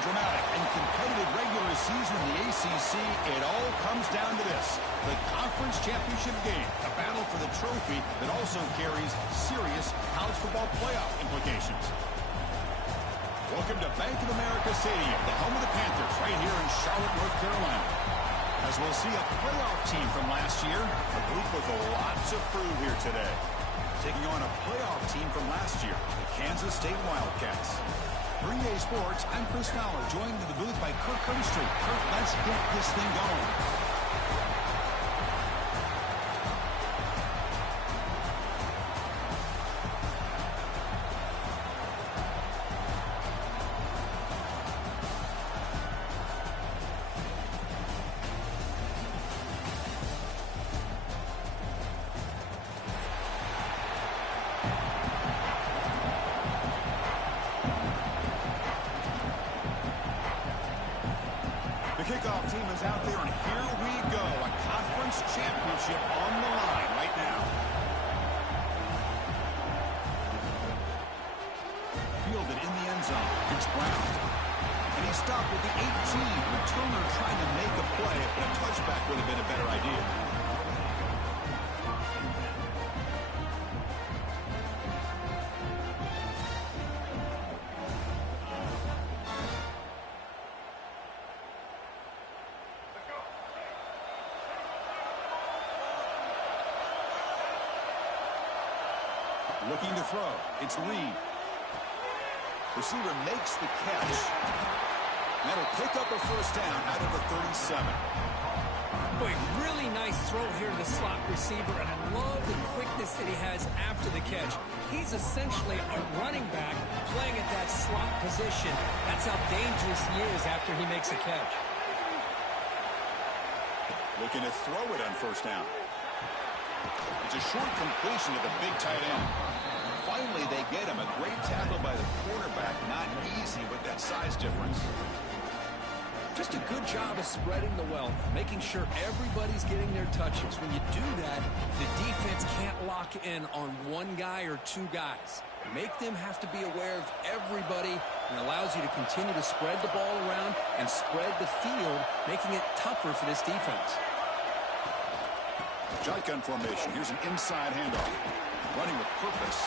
dramatic and competitive regular season in the ACC, it all comes down to this: the conference championship game, a battle for the trophy that also carries serious college football playoff implications. Welcome to Bank of America Stadium, the home of the Panthers, right here in Charlotte, North Carolina. As we'll see a playoff team from last year, a group with a lot to prove here today. Taking on a playoff team from last year, the Kansas State Wildcats. For EA Sports, I'm Chris Fowler, joined in the booth by Kirk Herbstreit. Kirk, let's get this thing going. Kickoff team is out there, and here we go. A conference championship on the line right now. Fielded in the end zone. It's Brown. And he stopped with the 18. Returner trying to make a play, but a touchback would have been a better idea. Looking to throw. It's Reed. Receiver makes the catch. That'll pick up a first down out of the 37. Boy, really nice throw here to the slot receiver, and I love the quickness that he has after the catch. He's essentially a running back playing at that slot position. That's how dangerous he is after he makes a catch. Looking to throw it on first down. It's a short completion to the big tight end. Finally, they get him. A great tackle by the quarterback. Not easy with that size difference. Just a good job of spreading the wealth, making sure everybody's getting their touches. When you do that, the defense can't lock in on one guy or two guys. Make them have to be aware of everybody, and allows you to continue to spread the ball around and spread the field, making it tougher for this defense. Shotgun formation. Here's an inside handoff. Running with purpose.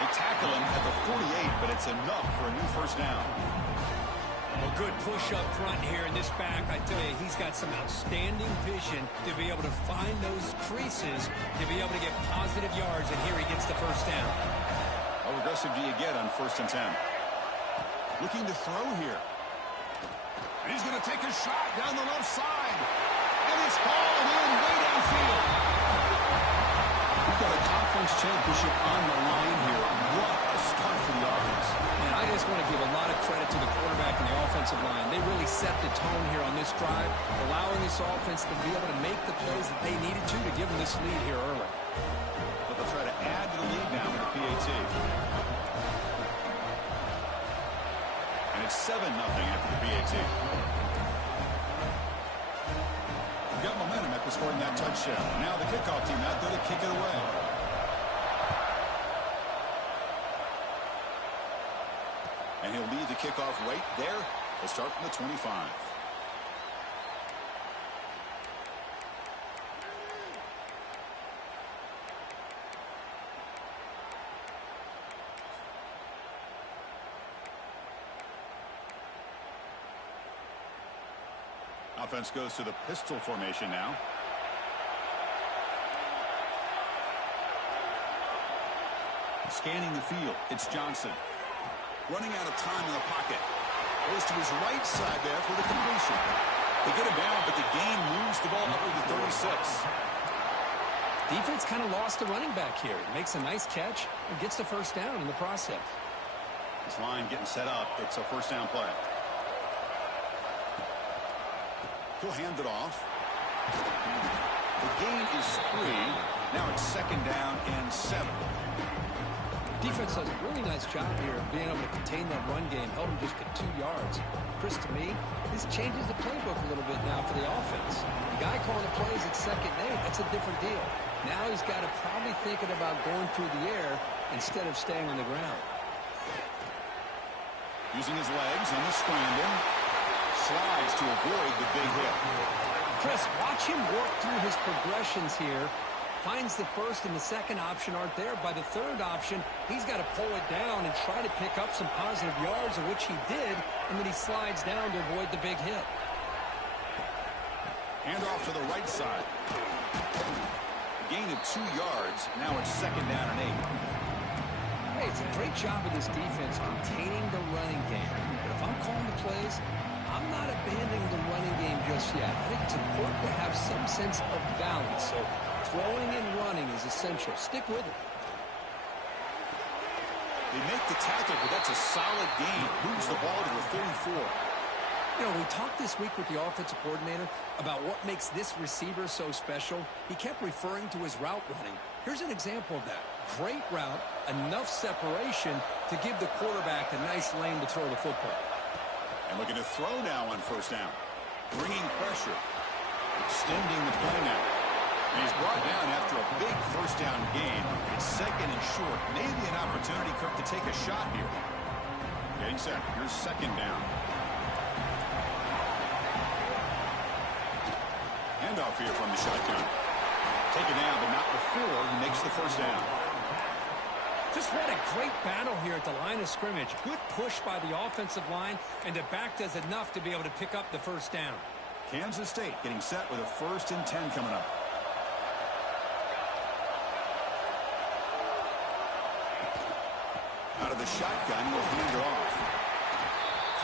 They tackle him at the 48, but it's enough for a new first down. Well, good push up front here in this back. I tell you, he's got some outstanding vision to be able to find those creases, to be able to get positive yards, and here he gets the first down. How aggressive do you get on 1st and 10? Looking to throw here. And he's going to take a shot down the left side. And it's hauled in way downfield. We've got a conference championship on the line here. What a start for the offense. And I just want to give a lot of credit to the quarterback and the offensive line. They really set the tone here on this drive, allowing this offense to be able to make the plays that they needed to give them this lead here early. But they'll try to add to the lead now with the PAT. And it's 7-0 after the PAT. Got momentum after scoring that touchdown. Now the kickoff team out there to kick it away. And he'll lead the kickoff right there. They'll start from the 25. Offense goes to the pistol formation now. Scanning the field, it's Johnson. Running out of time in the pocket. Goes to his right side there for the completion. They get him down, but the game moves the ball up to 36. Defense kind of lost the running back here. Makes a nice catch and gets the first down in the process. This line getting set up. It's a first down play. He'll hand it off. The gain is 3. Now it's 2nd down and 7. Defense does a really nice job here of being able to contain that run game. Held him just at 2 yards. Chris, to me, this changes the playbook a little bit now for the offense. The guy calling the plays at 2nd and 8, that's a different deal. Now he's got to probably thinking about going through the air instead of staying on the ground. Using his legs in the scramble. Slides to avoid the big hit. Chris, watch him work through his progressions here. Finds the first and the second option aren't there. By the third option, he's got to pull it down and try to pick up some positive yards, of which he did, and then he slides down to avoid the big hit. Hand off to the right side. Gain of 2 yards. Now it's 2nd down and 8. Hey, it's a great job of this defense containing the running game. But if I'm calling the plays, I'm not abandoning the running game just yet. I think it's important to have some sense of balance. So throwing and running is essential. Stick with it. They make the tackle, but that's a solid gain. Moves the ball to the 34. You know, we talked this week with the offensive coordinator about what makes this receiver so special. He kept referring to his route running. Here's an example of that. Great route, enough separation to give the quarterback a nice lane to throw the football. And looking to throw now on 1st down. Bringing pressure. Extending the play now. And he's brought down after a big 1st down gain. It's 2nd and short. Maybe an opportunity, Kirk, to take a shot here. Getting set. Here's 2nd down. Handoff here from the shotgun. Taken down, but not before he makes the 1st down. Just what a great battle here at the line of scrimmage. Good push by the offensive line, and the back does enough to be able to pick up the 1st down. Kansas State getting set with a 1st and 10 coming up. Out of the shotgun, will hand it off.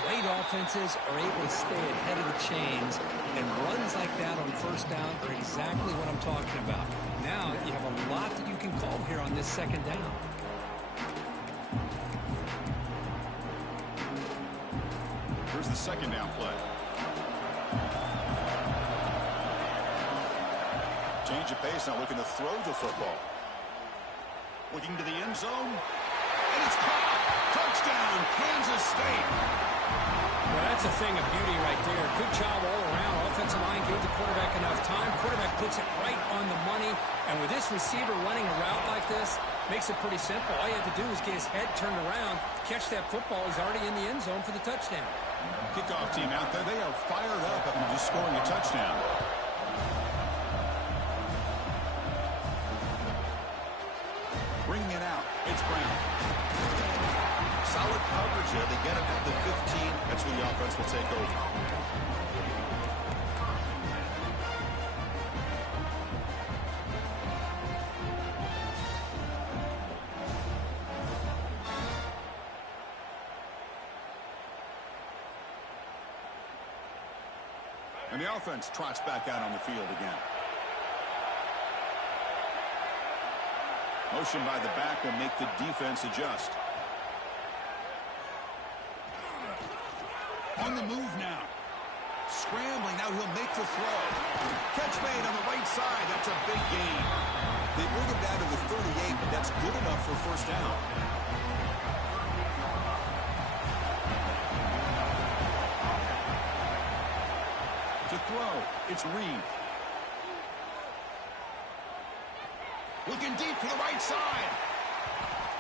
Great offenses are able to stay ahead of the chains, and runs like that on 1st down are exactly what I'm talking about. Now you have a lot that you can call here on this 2nd down. Here's the 2nd down play. Change of pace, now looking to throw the football. Looking to the end zone. And it's caught. Touchdown, Kansas State. Well, that's a thing of beauty right there. Good job all around. Offensive line gave the quarterback enough time. Quarterback puts it right on the money. And with this receiver running a route like this, makes it pretty simple. All you have to do is get his head turned around, catch that football. He's already in the end zone for the touchdown. Kickoff team out there. They are fired up after just scoring a touchdown. Bringing it out. It's Brown. Solid coverage here. They get him at the 15. That's where the offense will take over. And the offense trots back out on the field again. Motion by the back will make the defense adjust. On the move now. Scrambling. Now he'll make the throw. Catch made on the right side. That's a big gain. They bring him down to the 38, but that's good enough for 1st down. To throw, it's Reed. Looking deep to the right side.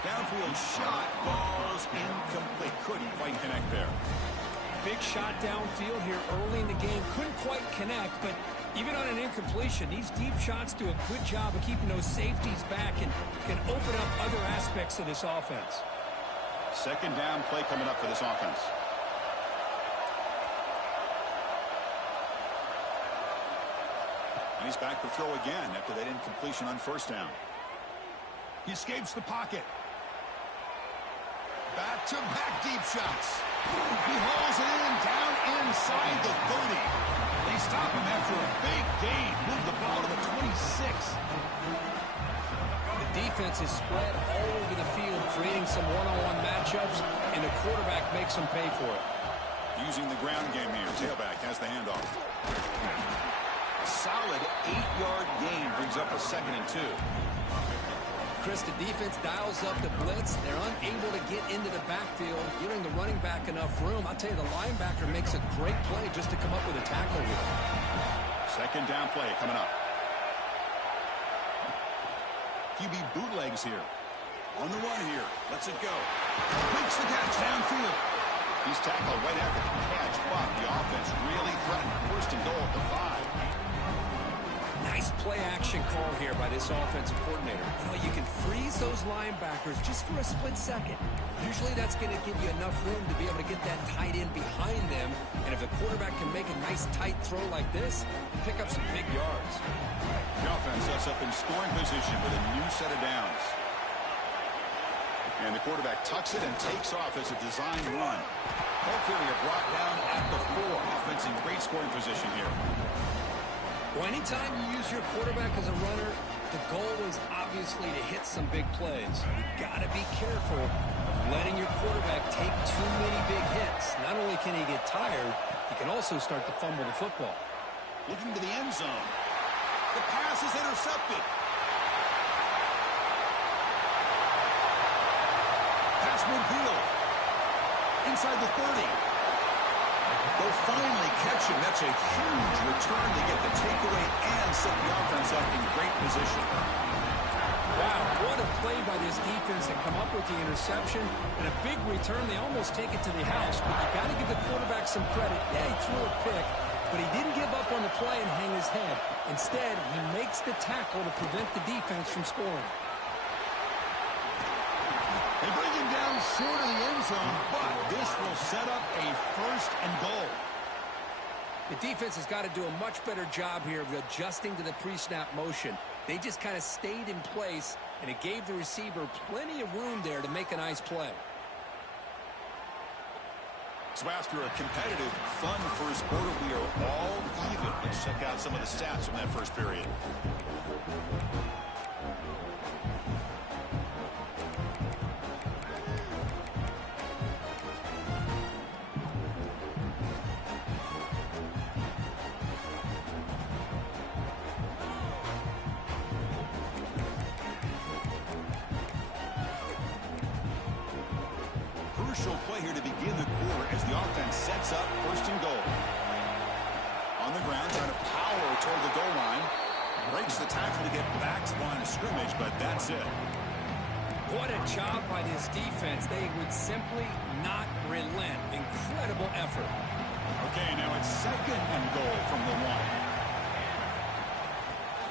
Downfield shot falls incomplete. Couldn't quite connect there. Big shot downfield here early in the game. Couldn't quite connect, but even on an incompletion, these deep shots do a good job of keeping those safeties back and can open up other aspects of this offense. 2nd down play coming up for this offense. And he's back to throw again after that incompletion on 1st down. He escapes the pocket. Back-to-back deep shots. He hauls it in, down inside the 30. They stop him after a big gain. Move the ball to the 26. The defense is spread all over the field, creating some one-on-one matchups, and the quarterback makes them pay for it. Using the ground game here. Tailback has the handoff. A solid 8-yard gain brings up a 2nd and 2. Chris, the defense dials up the blitz. They're unable to get into the backfield, giving the running back enough room. I'll tell you, the linebacker makes a great play just to come up with a tackle here. 2nd down play coming up. QB bootlegs here. On the run here. Lets it go. Makes the catch downfield. He's tackled right after the catch, but the offense really threatened. First and goal at the 5. Nice play action call here by this offensive coordinator. You know, you can freeze those linebackers just for a split second. Usually that's going to give you enough room to be able to get that tight end behind them. And if the quarterback can make a nice tight throw like this, pick up some big yards. The offense sets up in scoring position with a new set of downs. And the quarterback tucks it and takes off as a design run. Ball carrier brought down at the 4. Offense in great scoring position here. Well, anytime you use your quarterback as a runner, the goal is obviously to hit some big plays. You've got to be careful of letting your quarterback take too many big hits. Not only can he get tired, he can also start to fumble the football. Looking to the end zone. The pass is intercepted. Pass midfield. Inside the 30. They'll finally catch him. That's a huge return to get the takeaway and set the offense up in great position. Wow, what a play by this defense to come up with the interception and a big return. They almost take it to the house, but you got to give the quarterback some credit. Yeah, he threw a pick, but he didn't give up on the play and hang his head. Instead, he makes the tackle to prevent the defense from scoring. They bring him down short of the end zone, but this will set up a first and goal. The defense has got to do a much better job here of adjusting to the pre-snap motion. They just kind of stayed in place, and it gave the receiver plenty of room there to make a nice play. So after a competitive, fun first quarter, we are all even. Let's check out some of the stats from that first period. Crucial play here to begin the quarter as the offense sets up first and goal. On the ground, trying to power toward the goal line. Breaks the tackle to get back to the line of scrimmage, but that's it. What a job by this defense. They would simply not relent. Incredible effort. Okay, now it's second and goal from the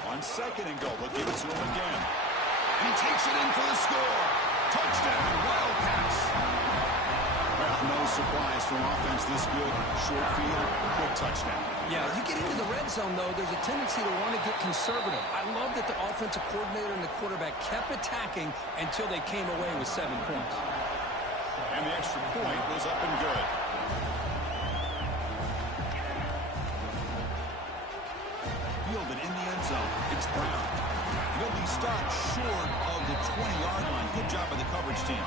1. On second and goal, they'll give it to him again. And he takes it in for the score. Touchdown, Wildcats. Well, no surprise from offense this good. Short field, quick touchdown. Yeah, you get into the red zone, though, there's a tendency to want to get conservative. I love that the offensive coordinator and the quarterback kept attacking until they came away with 7 points. And the extra point was up and good. Fielded in the end zone. It's Brown. He'll be stopped short of the 20-yard line. Good job by the coverage team.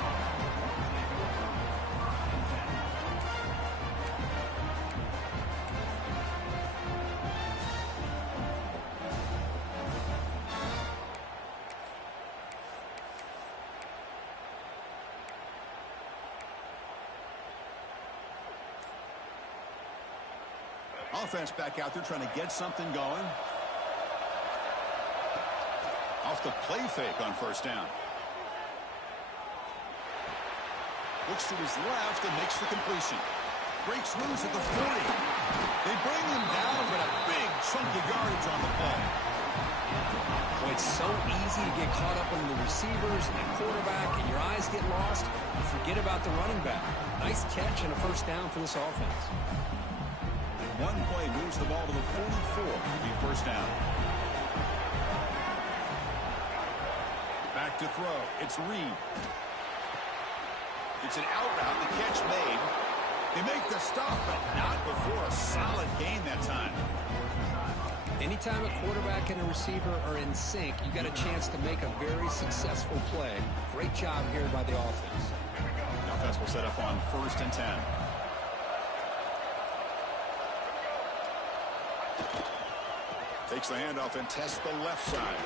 Offense back out there trying to get something going. Off the play fake on first down. Looks to his left and makes the completion. Breaks loose at the 40. They bring him down, but a big chunk of yardage on the play. Boy, it's so easy to get caught up on the receivers and the quarterback, and your eyes get lost. You forget about the running back. Nice catch and a first down for this offense. One play moves the ball to the 44. It'll be first down. Back to throw. It's Reed. It's an out route. The catch made. They make the stop, but not before a solid gain that time. Anytime a quarterback and a receiver are in sync, you got a chance to make a very successful play. Great job here by the offense. The offense will set up on first and 10. Takes the handoff and tests the left side.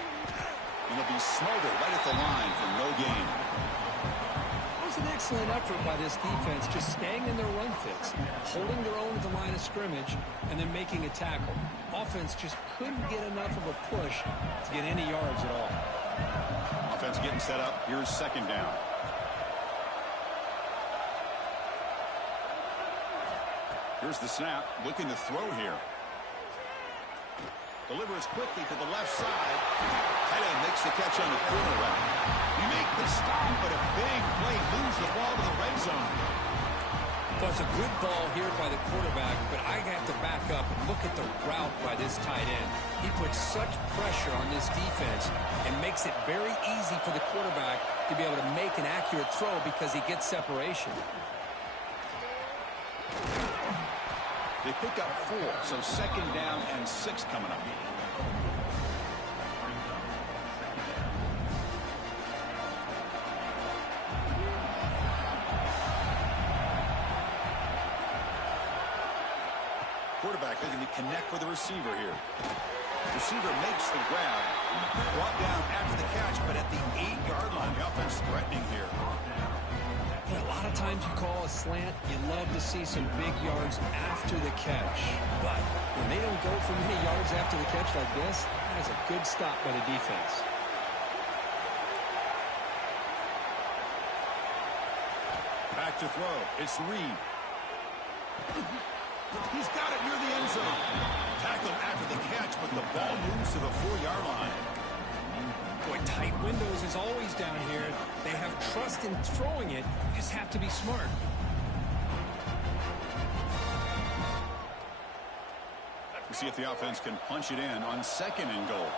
And it'll be smothered right at the line for no gain. It was an excellent effort by this defense, just staying in their run fits, holding their own at the line of scrimmage, and then making a tackle. Offense just couldn't get enough of a push to get any yards at all. Offense getting set up. Here's second down. Here's the snap. Looking to throw here. Delivers quickly to the left side. Tight end makes the catch on the corner route. You make the stop, but a big play moves the ball to the red zone. Well, it's a good ball here by the quarterback, but I have to back up and look at the route by this tight end. He puts such pressure on this defense and makes it very easy for the quarterback to be able to make an accurate throw because he gets separation. They pick up 4, so 2nd down and 6 coming up. Quarterback looking to connect with the receiver here. Receiver makes the grab. Brought down after the catch, but at the 8-yard line. The offense threatening here. A lot of times you call a slant, you love to see some big yards after the catch. But when they don't go for many yards after the catch like this, that is a good stop by the defense. Back to throw. It's Reed. He's got it near the end zone. Tackled after the catch, but the ball moves to the 4-yard line. Boy, tight windows is always down here. They have trust in throwing it. You just have to be smart. We'll see if the offense can punch it in on 2nd and goal.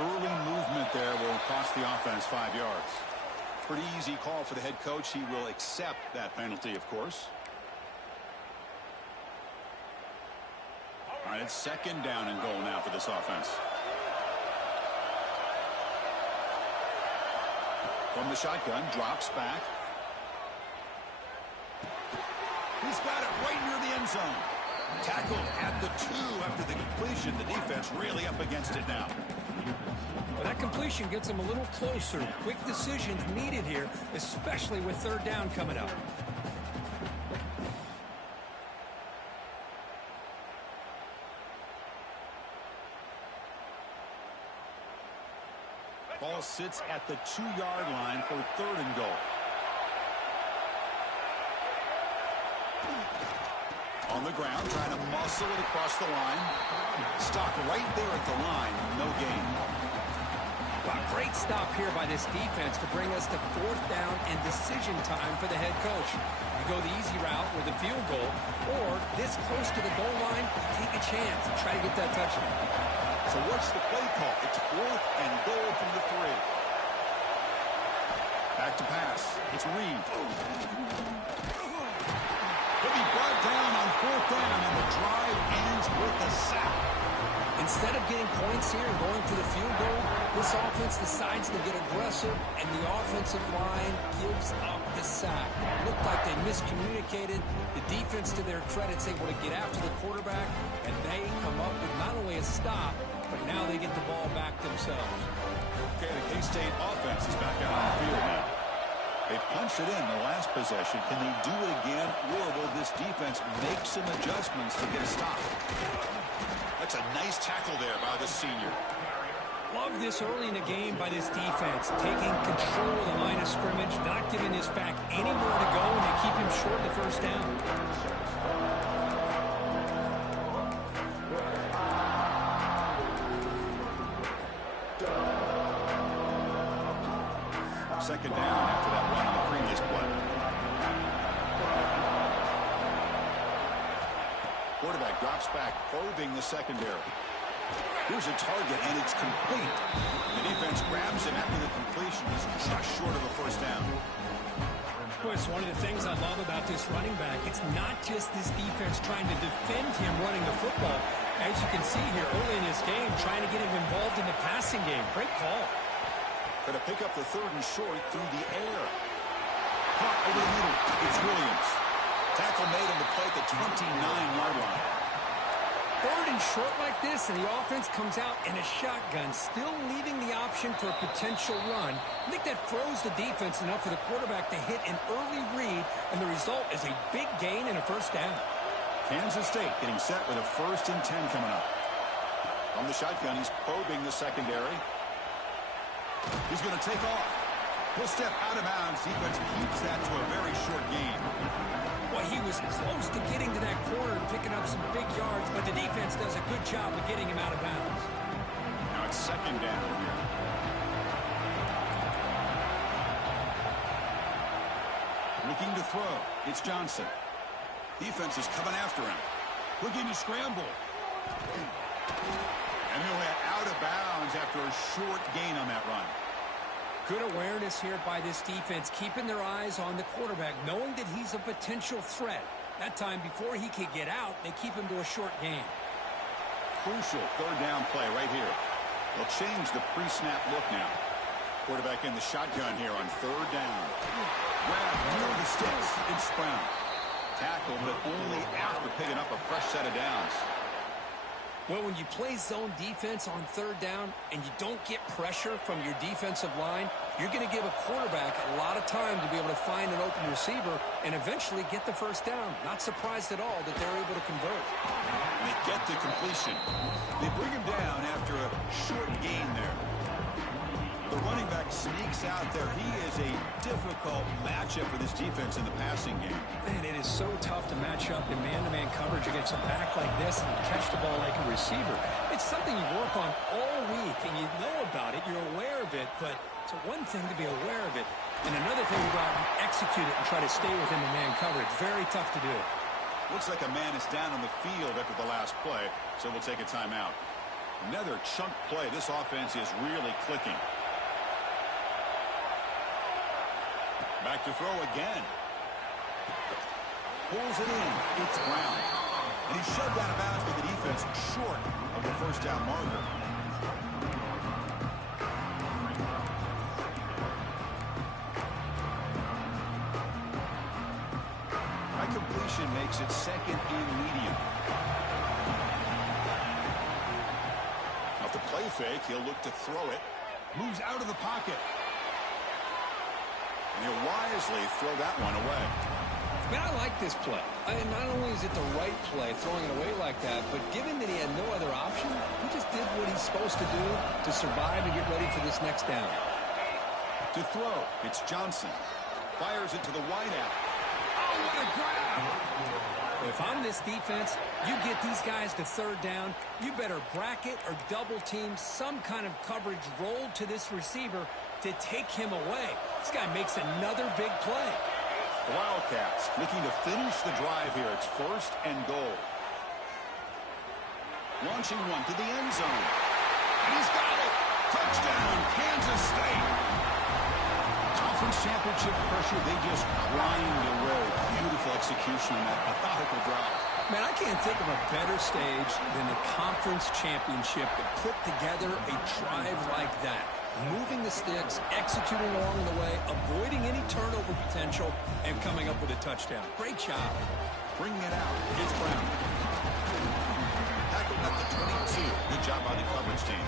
Early movement there will cost the offense 5 yards. Pretty easy call for the head coach. He will accept that penalty, of course. All right, it's 2nd down and goal now for this offense. From the shotgun, drops back. He's got it right near the end zone. Tackled at the 2 after the completion. The defense really up against it now. Well, that completion gets them a little closer. Quick decisions needed here, especially with 3rd down coming up. Ball sits at the 2-yard line for 3rd and goal. On the ground, trying to muscle it across the line. Stop right there at the line. No gain. Well, great stop here by this defense to bring us to 4th down and decision time for the head coach. You go the easy route with a field goal, or this close to the goal line, take a chance and try to get that touchdown. So what's the play call? It's 4th and goal from the 3. Back to pass. It's Reed. He'll be brought down on 4th down, and the drive ends with a sack. Instead of getting points here and going for the field goal, this offense decides to get aggressive, and the offensive line gives up the sack. Looked like they miscommunicated. The defense, to their credit, is able to get after the quarterback, and they come up with not only a stop, but now they get the ball back themselves. Okay, the K-State offense is back out on the field now. They punched it in the last possession. Can they do it again, or will this defense make some adjustments to get a stop? That's a nice tackle there by the senior. Love this early in the game by this defense, taking control of the line of scrimmage, not giving this back any more to go, and they keep him short the 1st down. Second down after that run on the previous play. Quarterback drops back, probing the secondary. Here's a target, and it's complete. The defense grabs him after the completion. He's just short of a 1st down. Boy, it's one of the things I love about this running back. It's not just this defense trying to defend him running the football. As you can see here early in this game, trying to get him involved in the passing game. Great call. Going to pick up the 3rd and short through the air. Caught over the middle. It's Williams. Tackle made on the play at the 29-yard line. 3rd and short like this, and the offense comes out in a shotgun, still leaving the option for a potential run. I think that froze the defense enough for the quarterback to hit an early read, and the result is a big gain and a 1st down. Kansas State getting set with a 1st and 10 coming up. From the shotgun, he's probing the secondary. He's going to take off. He'll step out of bounds. Defense keeps that to a very short gain. Well, he was close to getting to that corner and picking up some big yards, but the defense does a good job of getting him out of bounds. Now it's 2nd down here. Looking to throw. It's Johnson. Defense is coming after him. Looking to scramble. And he'll head out of bounds after a short gain on that run. Good awareness here by this defense, keeping their eyes on the quarterback, knowing that he's a potential threat. That time, before he could get out, they keep him to a short gain. Crucial 3rd down play right here. They'll change the pre-snap look now. Quarterback in the shotgun here on 3rd down. Grab near the sticks. It's Brown. Tackle, but only after picking up a fresh set of downs. Well, when you play zone defense on 3rd down and you don't get pressure from your defensive line, you're going to give a quarterback a lot of time to be able to find an open receiver and eventually get the 1st down. Not surprised at all that they're able to convert. They get the completion. They bring him down after a short gain there. The running back sneaks out there. He is a difficult matchup for this defense in the passing game. Man, it is so tough to match up in man-to-man coverage against a back like this and catch the ball like a receiver. It's something you work on all week, and you know about it. You're aware of it, but it's one thing to be aware of it, and another thing to go out and execute it and try to stay within the man coverage. Very tough to do. Looks like a man is down on the field after the last play, so we'll take a timeout. Another chunk play. This offense is really clicking. Back to throw again. Pulls it in. It's Brown. And he's shoved out of bounds with the defense short of the 1st down marker. That completion makes it 2nd and medium. Off the play fake, he'll look to throw it. Moves out of the pocket. And he'll wisely throw that one away. Man, I like this play. Not only is it the right play, throwing it away like that, but given that he had no other option, he just did what he's supposed to do to survive and get ready for this next down. To throw, it's Johnson. Fires it to the wideout. Oh, what a grab! If I'm this defense, you get these guys to 3rd down, you better bracket or double team some kind of coverage rolled to this receiver to take him away. This guy makes another big play. The Wildcats looking to finish the drive here. It's 1st and goal. Launching one to the end zone. And he's got it. Touchdown, Kansas State. Conference championship pressure, they just grind away. Beautiful execution on that methodical drive. Man, I can't think of a better stage than the conference championship to put together a drive like that. Moving the sticks, executing along the way, avoiding any turnover potential, and coming up with a touchdown. Great job. Bringing it out. It's Brown. Tackled at the 22. Good job by the coverage team.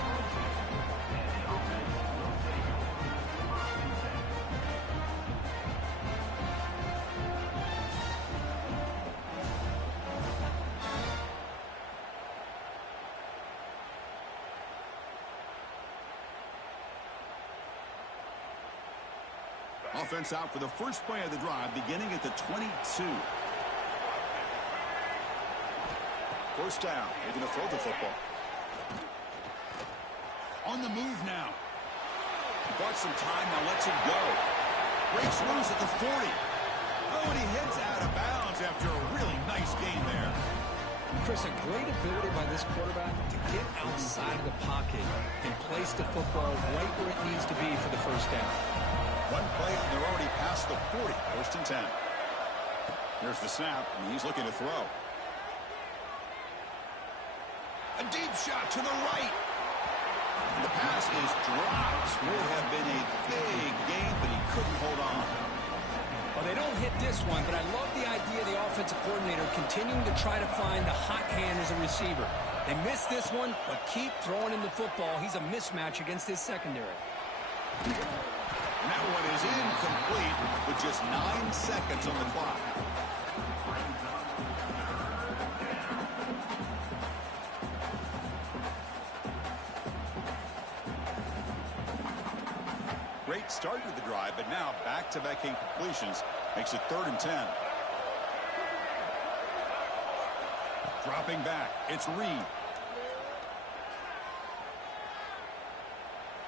Offense out for the first play of the drive, beginning at the 22. 1st down. They're going to throw the football. On the move now. He bought some time, now lets it go. Breaks loose at the 40. Oh, and he heads out of bounds after a really nice gain there. Chris, a great ability by this quarterback to get outside of the pocket and place the football right where it needs to be for the 1st down. One play, and they're already past the 40. 1st and 10. Here's the snap, and he's looking to throw. A deep shot to the right. And the pass is dropped. Would have been a big gain, but he couldn't hold on. Well, they don't hit this one, but I love the idea the offense offensive coordinator continuing to try to find the hot hand as a receiver. They missed this one, but keep throwing him the football. He's a mismatch against his secondary. And that one is incomplete with just 9 seconds on the clock. Great start to the drive, but now back-to-back incompletions makes it 3rd and 10. Dropping back, it's Reed.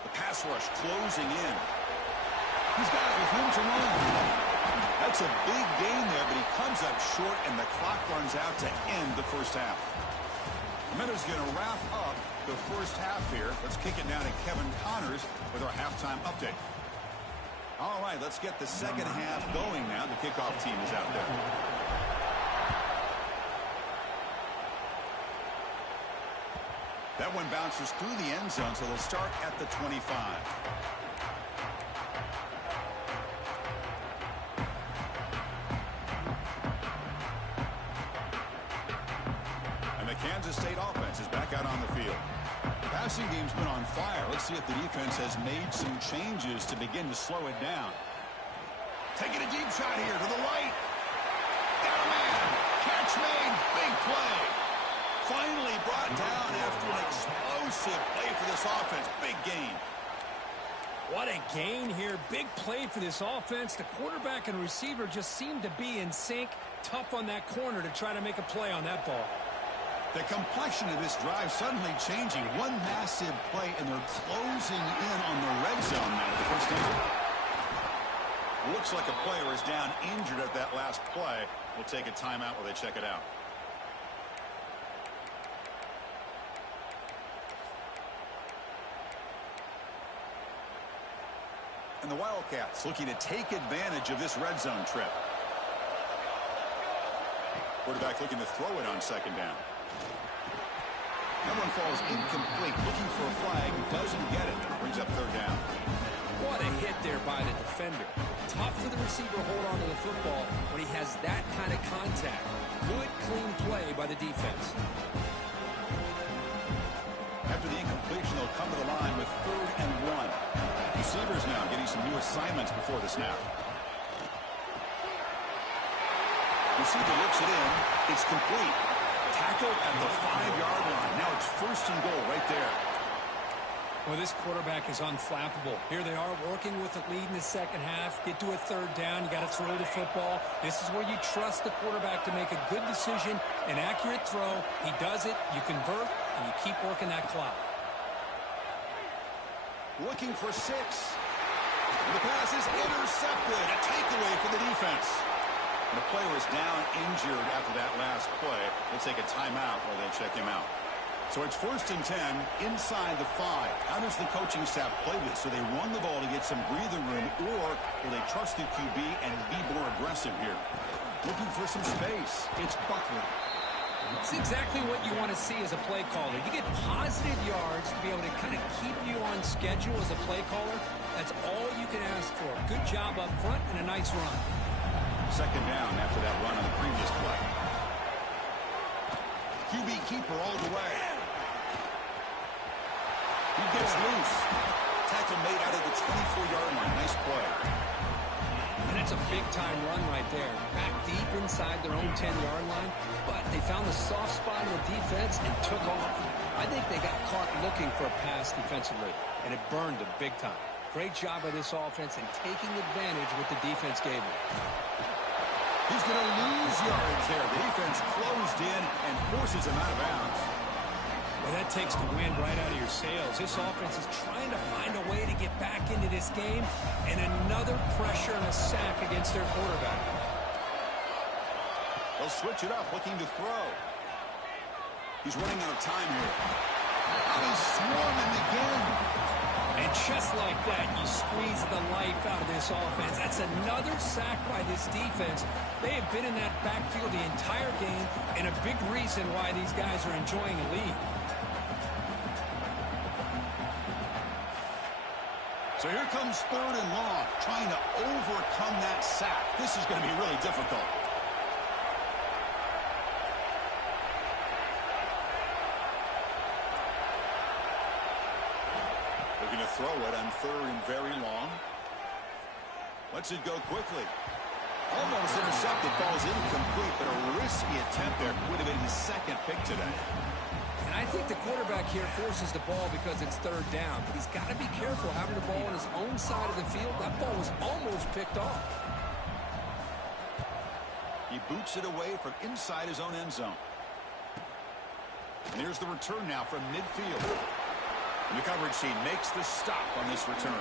The pass rush closing in. He's got it with room to run. That's a big gain there, but he comes up short, and the clock runs out to end the first half. The Miners going to wrap up the first half here. Let's kick it down to Kevin Connors with our halftime update. All right, let's get the second half going now. The kickoff team is out there. That one bounces through the end zone, so they'll start at the 25. And the Kansas State offense is back out on the field. The passing game's been on fire. Let's see if the defense has made some changes to begin to slow it down. Taking a deep shot here to the right. Got a man. Catch made. Big play. Finally brought down after an explosive play for this offense. Big gain. What a gain here. Big play for this offense. The quarterback and receiver just seemed to be in sync. Tough on that corner to try to make a play on that ball. The complexion of this drive suddenly changing. One massive play, and they're closing in on the red zone now at the first down. Looks like a player is down injured at that last play. We'll take a timeout while they check it out. And the Wildcats looking to take advantage of this red zone trip. Quarterback looking to throw it on second down. That one falls incomplete. Looking for a flag. Doesn't get it. Brings up third down. What a hit there by the defender. Tough for the receiver to hold on to the football when he has that kind of contact. Good, clean play by the defense. After the incompletion, they'll come to the line with 3rd and 1. Receivers now getting some new assignments before the snap. Receiver looks it in. It's complete. Tackle at the 5-yard line. Now it's 1st and goal right there. Well, this quarterback is unflappable. Here they are working with the lead in the second half. Get to a 3rd down. You got to throw the football. This is where you trust the quarterback to make a good decision, an accurate throw. He does it. You convert, and you keep working that clock. Looking for 6. The pass is intercepted. A takeaway for the defense. And the player is down injured after that last play. We'll take a timeout while they check him out. So it's 1st and 10 inside the 5. How does the coaching staff play this? Do they run the ball to get some breathing room, or will they trust the QB and be more aggressive here? Looking for some space. It's Buckley. It's exactly what you want to see as a play caller. You get positive yards to be able to kind of keep you on schedule as a play caller. That's all you can ask for. Good job up front and a nice run. Second down after that run on the previous play. QB keeper all the way. He gets loose. Tackle made out of the 24-yard line. Nice play. And it's a big-time run right there. Back deep inside their own 10-yard line. But they found the soft spot in the defense and took off. I think they got caught looking for a pass defensively, and it burned them big time. Great job by this offense in taking advantage of what the defense gave them. He's going to lose yardage there. The defense closed in and forces him out of bounds. Well, that takes the wind right out of your sails. This offense is trying to find a way to get back into this game, and another pressure and a sack against their quarterback. They'll switch it up, looking to throw. He's running out of time here. Oh, he's swarming again. And just like that, you squeeze the life out of this offense. That's another sack by this defense. They have been in that backfield the entire game, and a big reason why these guys are enjoying a lead. So here comes 3rd and long, trying to overcome that sack. This is going to be really difficult. throw it on 3rd and very long. Lets it go quickly. Almost intercepted, falls incomplete, but a risky attempt there. Would have been his 2nd pick today. And I think the quarterback here forces the ball because it's 3rd down. But he's got to be careful having the ball on his own side of the field. That ball was almost picked off. He boots it away from inside his own end zone. And here's the return now from midfield. And the coverage team makes the stop on this return.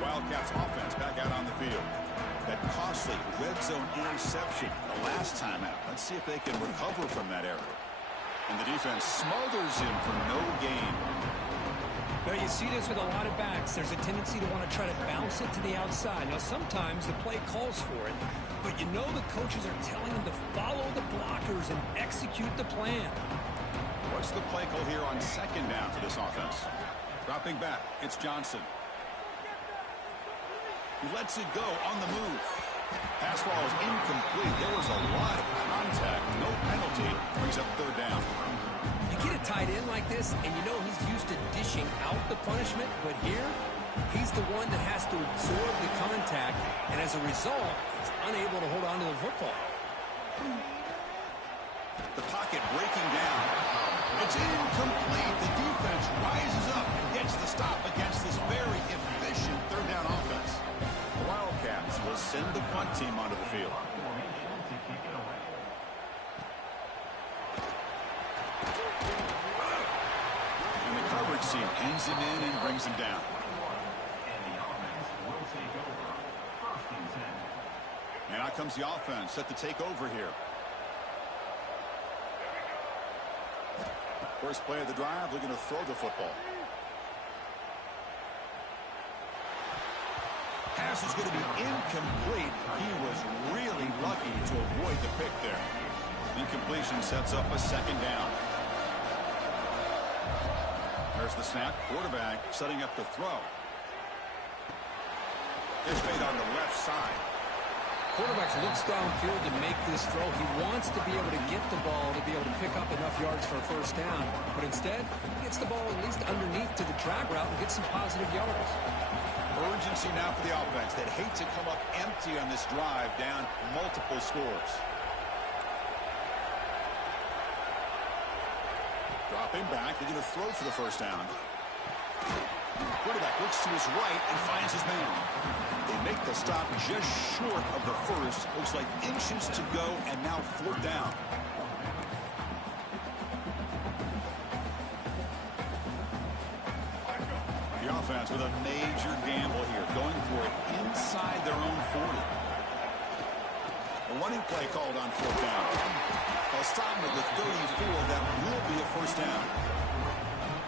Wildcats offense back out on the field. That costly red zone interception the last time out. Let's see if they can recover from that error. And the defense smothers him for no gain. Now you see this with a lot of backs. There's a tendency to want to try to bounce it to the outside. Now sometimes the play calls for it, but you know the coaches are telling them to follow the blockers and execute the plan. What's the play call here on 2nd down for this offense? Dropping back, it's Johnson. He lets it go on the move. Pass ball is incomplete. There was a lot of contact. No penalty. Brings up 3rd down. You get a tight end like this, and you know he's used to dishing out the punishment, but here, he's the one that has to absorb the contact, and as a result, he's unable to hold on to the football. The pocket breaking down. It's incomplete. The defense rises up and gets the stop against this very efficient 3rd down offense. The Wildcats will send the punt team onto the field. And the coverage team pins him in and brings him down. And out comes the offense set to take over here. First play of the drive, looking to throw the football. Pass is going to be incomplete. He was really lucky to avoid the pick there. Incompletion sets up a 2nd down. There's the snap. Quarterback setting up to throw. It's made on the left side. Quarterback looks downfield to make this throw. He wants to be able to get the ball to be able to pick up enough yards for a 1st down. But instead, he gets the ball at least underneath to the drag route and gets some positive yards. Urgency now for the offense. They'd hate to come up empty on this drive, down multiple scores. Dropping back, they're going to throw for the 1st down. Quarterback looks to his right and finds his man. They make the stop just short of the 1st. Looks like inches to go, and now 4th down. Offense with a major gamble here, going for it inside their own 40. A running play called on 4th down. They'll stop him at the 34. That will be a 1st down.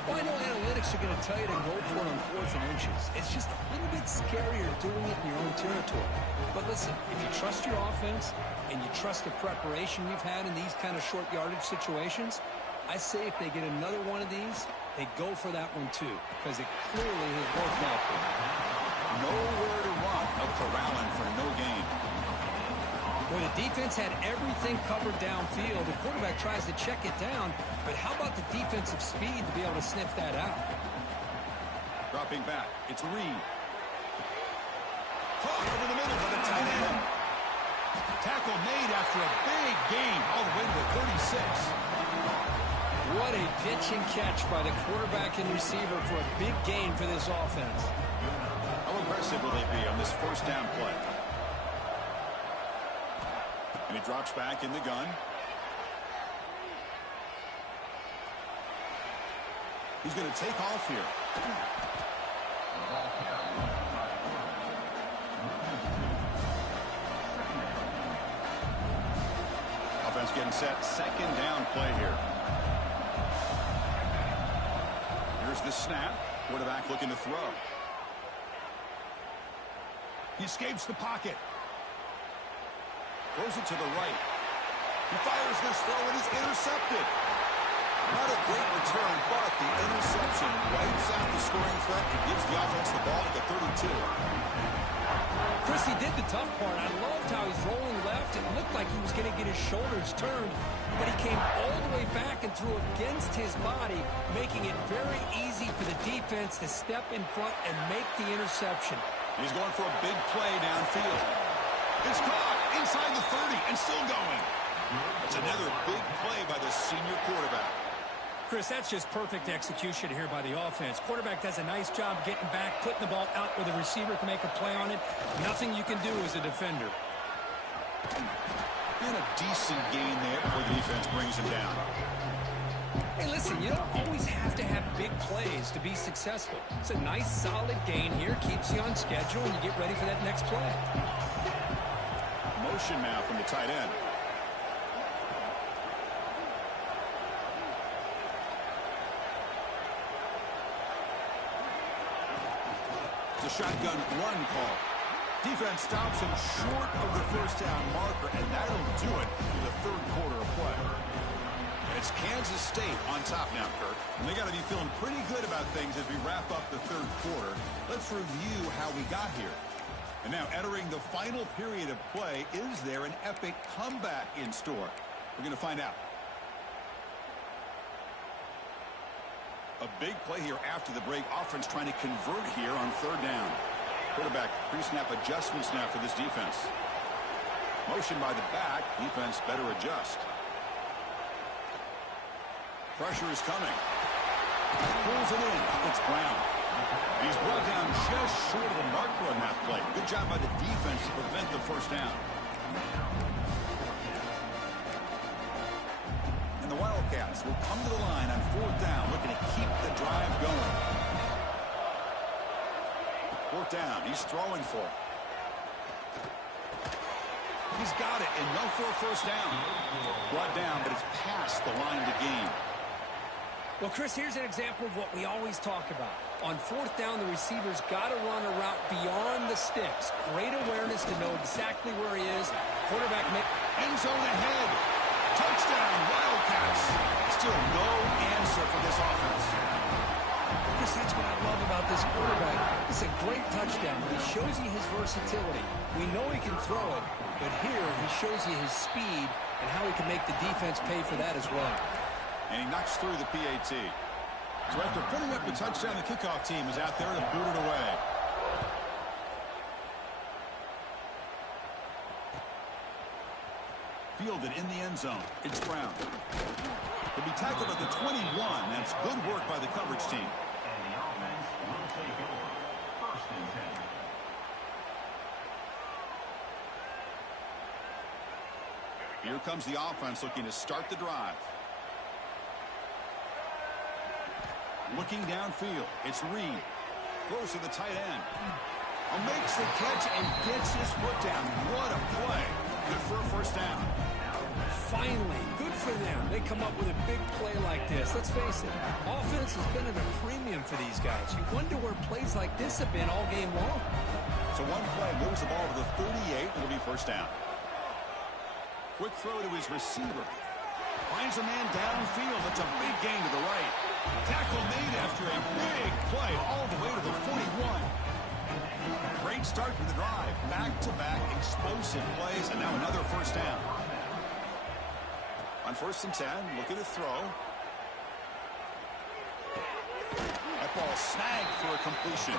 Well, I know analytics are going to tell you to go for it on 4th and inches. It's just a little bit scarier doing it in your own territory. But listen, if you trust your offense and you trust the preparation you've had in these kind of short yardage situations, I say if they get another one of these, they go for that one too, because it clearly has worked out for them. Nowhere to run. A corralling for no gain. Well, the defense had everything covered downfield. The quarterback tries to check it down, but how about the defensive speed to be able to sniff that out? Dropping back, it's Reed. Caught over the middle by the tight end. Tackle made after a big gain, all the way to the 36. What a pitch and catch by the quarterback and receiver for a big gain for this offense. How aggressive will they be on this 1st down play? And he drops back in the gun. He's going to take off here. Offense getting set. 2nd down play here. Here's the snap. Quarterback looking to throw. He escapes the pocket. Throws it to the right. He fires this throw and is intercepted. Not a great return, but but the interception wipes out the scoring threat and gives the offense the ball at the 32. Chris, he did the tough part. I loved how he's rolling left. It looked like he was going to get his shoulders turned, but he came all the way back and threw against his body, making it very easy for the defense to step in front and make the interception. He's going for a big play downfield. It's caught inside the 30 and still going. It's another big play by the senior quarterback. Chris, that's just perfect execution here by the offense. Quarterback does a nice job getting back, putting the ball out where the receiver can make a play on it. Nothing you can do as a defender. And a decent gain there before the defense brings him down. Hey, listen, you don't always have to have big plays to be successful. It's a nice, solid gain here. Keeps you on schedule, and you get ready for that next play. Motion now from the tight end. It's a shotgun run call. Defense stops him short of the first down marker, and that'll do it for the third quarter of play. It's Kansas State on top now, Kirk. And they got to be feeling pretty good about things as we wrap up the third quarter. Let's review how we got here. And now entering the final period of play, is there an epic comeback in store? We're going to find out. A big play here after the break. Offense trying to convert here on third down. Quarterback pre-snap adjustments now for this defense. Motion by the back. Defense better adjust. Pressure is coming. Pulls it in. It's Brown. He's brought down just short of the marker on that play. Good job by the defense to prevent the first down. And the Wildcats will come to the line on fourth down, looking to keep the drive going. Fourth down, he's throwing for it. He's got it, and no for a first down. Brought down, but it's past the line to gain. Well, Chris, here's an example of what we always talk about. On fourth down, the receiver's got to run a route beyond the sticks. Great awareness to know exactly where he is. Quarterback end zone ahead. Touchdown, Wildcats. Still no answer for this offense. Chris, that's what I love about this quarterback. It's a great touchdown. He shows you his versatility. We know he can throw it, but here he shows you his speed and how he can make the defense pay for that as well. And he knocks through the PAT. So after putting up the touchdown, the kickoff team is out there to boot it away. Fielded in the end zone. It's Brown. He'll be tackled at the 21. That's good work by the coverage team. And the offense will take over. First and 10. Here comes the offense looking to start the drive. Looking downfield, it's Reed. Throws to the tight end. Makes the catch and gets his foot down. What a play. Good for a first down. Finally, good for them. They come up with a big play like this. Let's face it, offense has been at a premium for these guys. You wonder where plays like this have been all game long. So one play moves the ball to the 38. It'll be first down. Quick throw to his receiver. Finds a man downfield. That's a big gain to the right. Tackle made after a big play all the way to the 41. Great start to the drive. Back-to-back explosive plays, and now another first down. On first and 10, looking to throw. That ball snagged for a completion.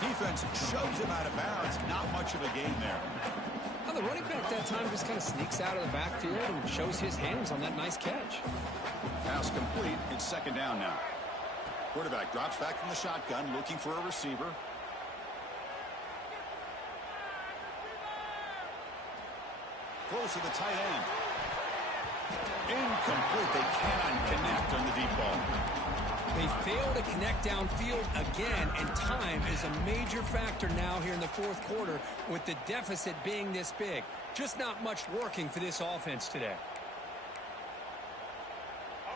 Defense shoves him out of bounds. Not much of a gain there. Well, the running back that time just kind of sneaks out of the backfield and shows his hands on that nice catch. Pass complete. It's second down now. Quarterback drops back from the shotgun, looking for a receiver. Throws to the tight end. Incomplete. They cannot connect on the deep ball. They fail to connect downfield again, and time is a major factor now here in the fourth quarter with the deficit being this big. Just not much working for this offense today.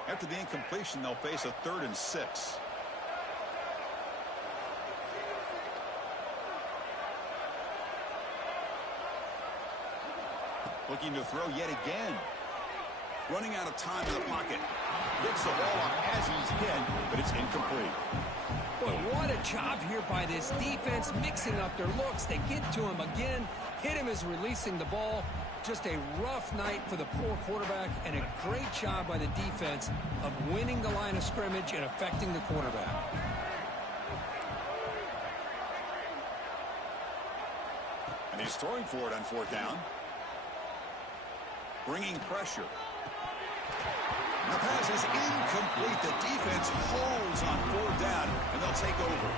After the incompletion, they'll face a 3rd and 6. Looking to throw yet again. Running out of time in the pocket. Gets the ball off as he's hit, but it's incomplete. Boy, what a job here by this defense, mixing up their looks. They get to him again, hit him as releasing the ball. Just a rough night for the poor quarterback, and a great job by the defense of winning the line of scrimmage and affecting the quarterback. And he's throwing for it on fourth down. Bringing pressure. The pass is incomplete. The defense holds on fourth down, and they'll take over.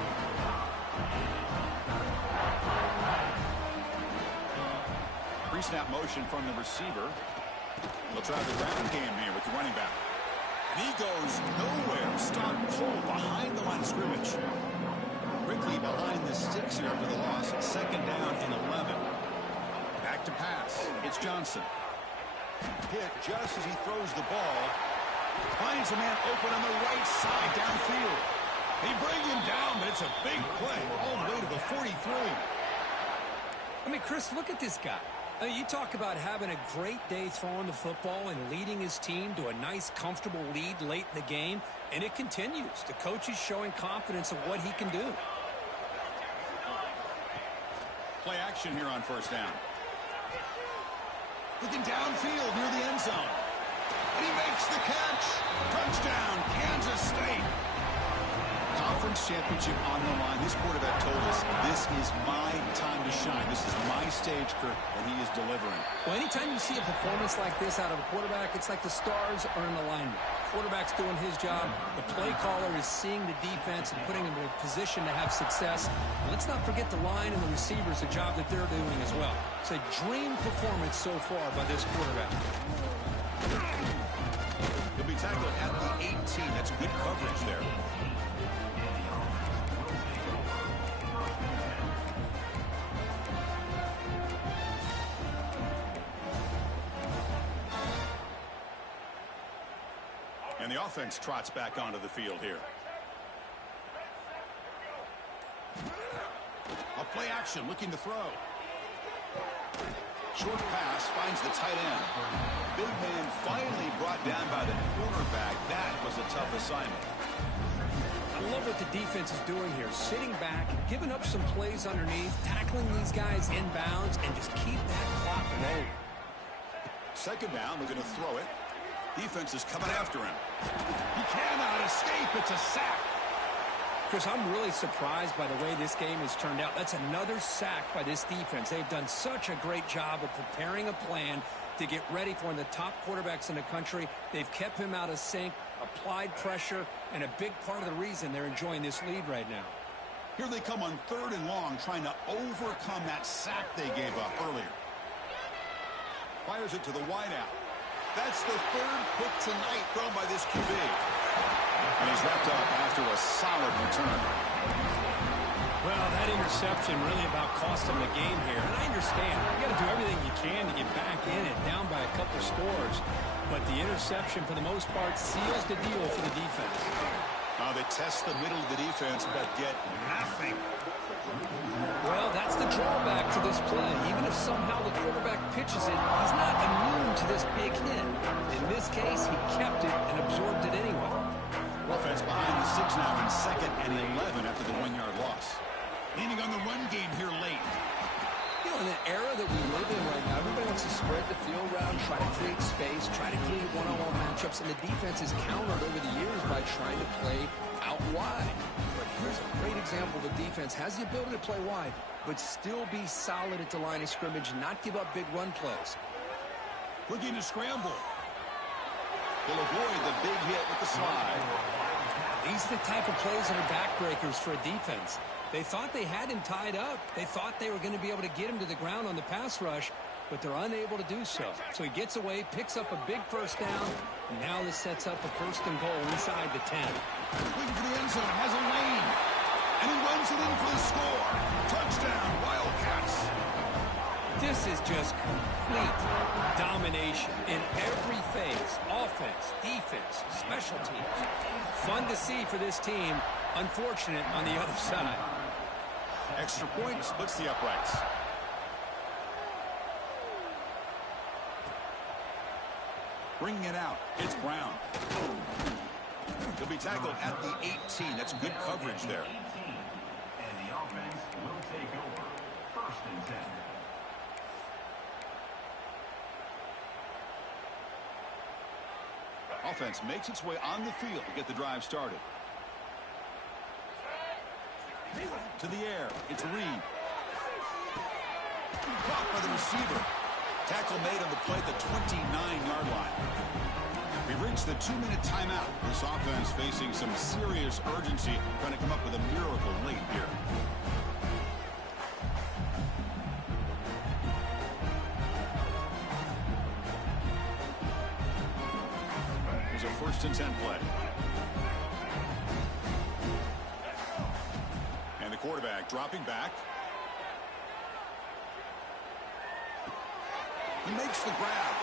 Pre-snap motion from the receiver. They'll try the ground game here with the running back. And he goes nowhere. Stop cold behind the line of scrimmage. Quickly behind the sticks here after the loss. Second down and 11. Back to pass. It's Johnson. Hit just as he throws the ball. Finds a man open on the right side downfield. They bring him down, but it's a big play all the way to the 43. I mean, Chris, look at this guy. I mean, you talk about having a great day throwing the football and leading his team to a nice, comfortable lead late in the game, and it continues. The coach is showing confidence of what he can do. Play action here on first down. Looking downfield near the end zone. And he makes the catch. Touchdown, Kansas State. Conference championship on the line. This quarterback told us, this is my time to shine. This is my stage, Kirk, and he is delivering. Well, anytime you see a performance like this out of a quarterback, it's like the stars are in alignment. Quarterback's doing his job. The play caller is seeing the defense and putting him in a position to have success. And let's not forget the line and the receivers, the job that they're doing as well. It's a dream performance so far by this quarterback. He'll be tackled at the 18. That's good coverage there. And the offense trots back onto the field here. A play action looking to throw. Short pass finds the tight end. Big man finally brought down by the cornerback. That was a tough assignment. I love what the defense is doing here. Sitting back, giving up some plays underneath, tackling these guys inbounds, and just keep that clock rolling. Second down, they're going to throw it. Defense is coming after him. He cannot escape. It's a sack. Chris, I'm really surprised by the way this game has turned out. That's another sack by this defense. They've done such a great job of preparing a plan to get ready for one of the top quarterbacks in the country. They've kept him out of sync, applied pressure, and a big part of the reason they're enjoying this lead right now. Here they come on third and long, trying to overcome that sack they gave up earlier. Fires it to the wideout. That's the third pick tonight thrown by this QB. And he's wrapped up after a solid return. Well, that interception really about cost them the game here. And I understand. You got to do everything you can to get back in it, down by a couple scores. But the interception, for the most part, seals the deal for the defense. They test the middle of the defense, but get nothing. Well, that's the drawback to this play. Even if somehow the quarterback pitches it, he's not immune to this big hit. In this case, he kept it and absorbed it anyway. Offense behind the 6 now in second and 11 after the 1-yard loss. Leaning on the run game here late. You know, in an era that we live in right now, everybody wants to spread the field around, try to create space, try to create one-on-one matchups, and the defense is countered over the years by trying to play out wide. But here's a great example. The defense has the ability to play wide, but still be solid at the line of scrimmage and not give up big run plays. Looking to scramble. Will avoid the big hit with the slide. These are the type of plays that are backbreakers for a defense. They thought they had him tied up. They thought they were going to be able to get him to the ground on the pass rush, but they're unable to do so. So he gets away, picks up a big first down, and now this sets up a first and goal inside the 10. Looking for the end zone, has a lane, and he runs it in for the score. Touchdown, Wildcats. This is just complete domination in every phase. Offense, defense, special teams. Fun to see for this team. Unfortunate on the other side. Extra point splits the uprights. Bringing it out, it's Brown. He'll be tackled at the 18. That's good coverage there. And the offense will take over. 1st and 10. Offense makes its way on the field to get the drive started. To the air, it's Reed. Caught by the receiver. Tackle made on the play at the 29-yard line. We've reached the 2-minute timeout. This offense facing some serious urgency, trying to come up with a miracle late here. It's a 1st and 10 play. And the quarterback dropping back. He makes the grab.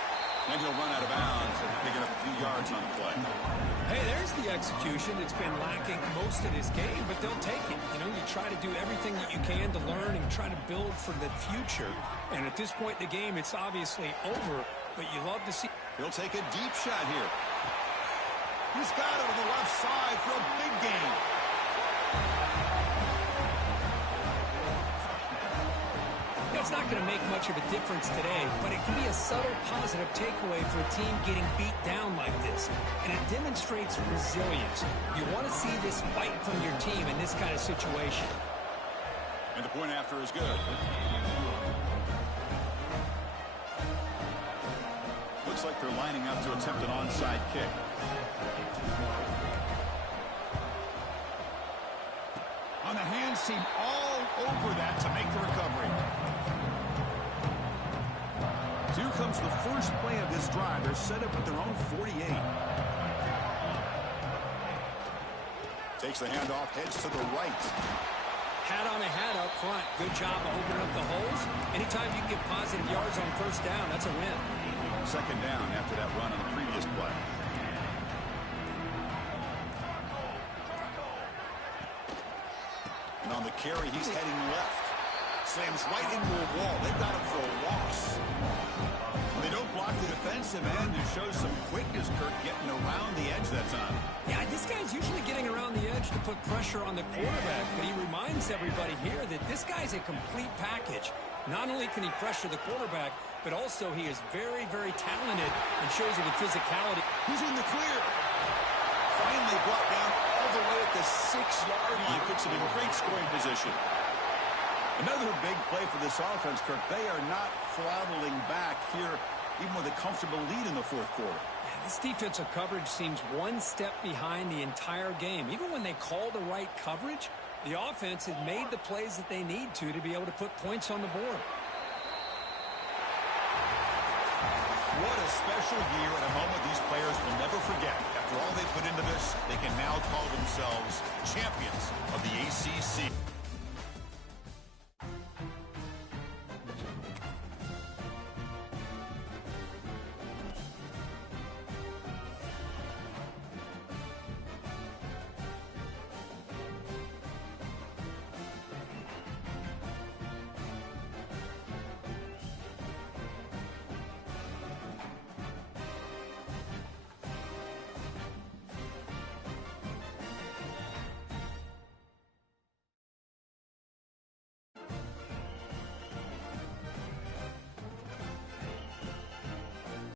And he'll run out of bounds and picking up a few yards on the play. Hey, there's the execution that's been lacking most of this game, but they'll take it. You know, you try to do everything that you can to learn and try to build for the future. And at this point in the game, it's obviously over, but you love to see. He'll take a deep shot here. He's got it on the left side for a big gain. It's not going to make much of a difference today, but it can be a subtle positive takeaway for a team getting beat down like this. And it demonstrates resilience. You want to see this fight from your team in this kind of situation. And the point after is good. Looks like they're lining up to attempt an onside kick. On the hands team all over that to make the recovery. Here comes the first play of this drive. They're set up at their own 48. Takes the handoff, heads to the right. Hat on a hat up front. Good job of opening up the holes. Anytime you get positive yards on 1st down, that's a win. 2nd down after that run on the previous play. And on the carry, he's heading left. Slams right into a wall. They've got him for a loss. They don't block the defensive end. It shows some quickness, Kirk, getting around the edge that time. Yeah, this guy's usually getting around the edge to put pressure on the quarterback, but he reminds everybody here that this guy's a complete package. Not only can he pressure the quarterback, but also he is very, very talented and shows it with physicality. He's in the clear. Finally brought down all the way at the 6-yard line. Puts him in great scoring position. Another big play for this offense, Kirk. They are not throttling back here, even with a comfortable lead in the 4th quarter. Yeah, this defensive coverage seems one step behind the entire game. Even when they call the right coverage, the offense has made the plays that they need to be able to put points on the board. What a special year and a moment these players will never forget. After all they put into this, they can now call themselves champions of the ACC.